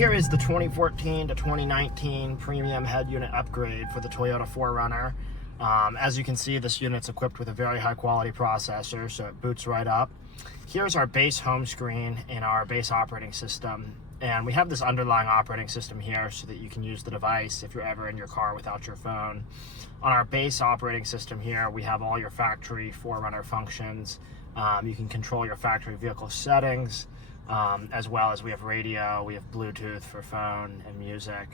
Here is the 2014 to 2019 premium head unit upgrade for the Toyota 4Runner. As you can see, this unit's equipped with a very high quality processor, so it boots right up. Here's our base home screen in our base operating system. And we have this underlying operating system here so that you can use the device if you're ever in your car without your phone. On our base operating system here, we have all your factory 4Runner functions. You can control your factory vehicle settings, as well as we have radio, we have Bluetooth for phone and music.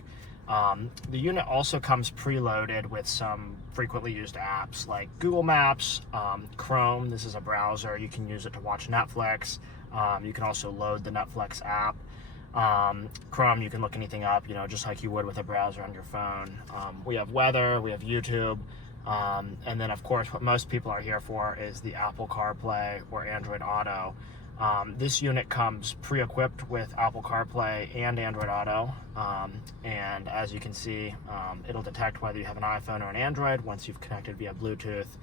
The unit also comes preloaded with some frequently used apps like Google Maps, Chrome. This is a browser. You can use it to watch Netflix. You can also load the Netflix app. Chrome, you can look anything up, just like you would with a browser on your phone. We have weather, we have YouTube, and then of course what most people are here for is the Apple CarPlay or Android Auto. This unit comes pre-equipped with Apple CarPlay and Android Auto, and as you can see, it'll detect whether you have an iPhone or an Android once you've connected via Bluetooth,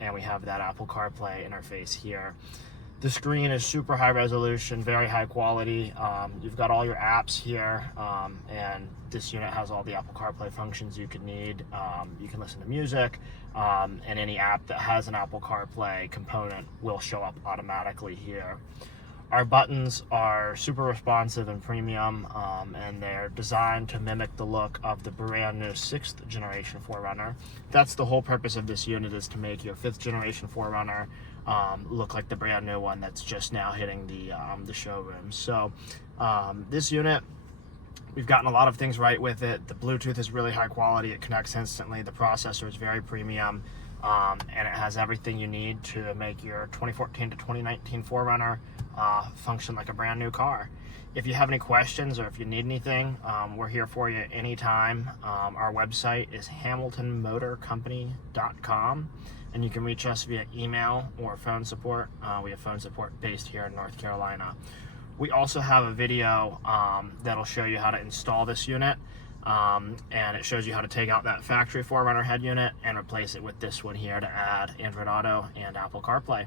and we have that Apple CarPlay interface here. The screen is super high resolution, very high quality. You've got all your apps here, and this unit has all the Apple CarPlay functions you could need. You can listen to music, and any app that has an Apple CarPlay component will show up automatically here. Our buttons are super responsive and premium, and they're designed to mimic the look of the brand new 6th generation 4Runner. That's the whole purpose of this unit, is to make your 5th generation 4Runner look like the brand new one that's just now hitting the showroom. So this unit, we've gotten a lot of things right with it. The Bluetooth is really high quality. It connects instantly. The processor is very premium, and it has everything you need to make your 2014 to 2019 4Runner function like a brand new car. If you have any questions or if you need anything, we're here for you anytime. Our website is hamiltonmotorcompany.com, and you can reach us via email or phone support. We have phone support based here in North Carolina. We also have a video that'll show you how to install this unit, and it shows you how to take out that factory 4Runner head unit and replace it with this one here to add Android Auto and Apple CarPlay.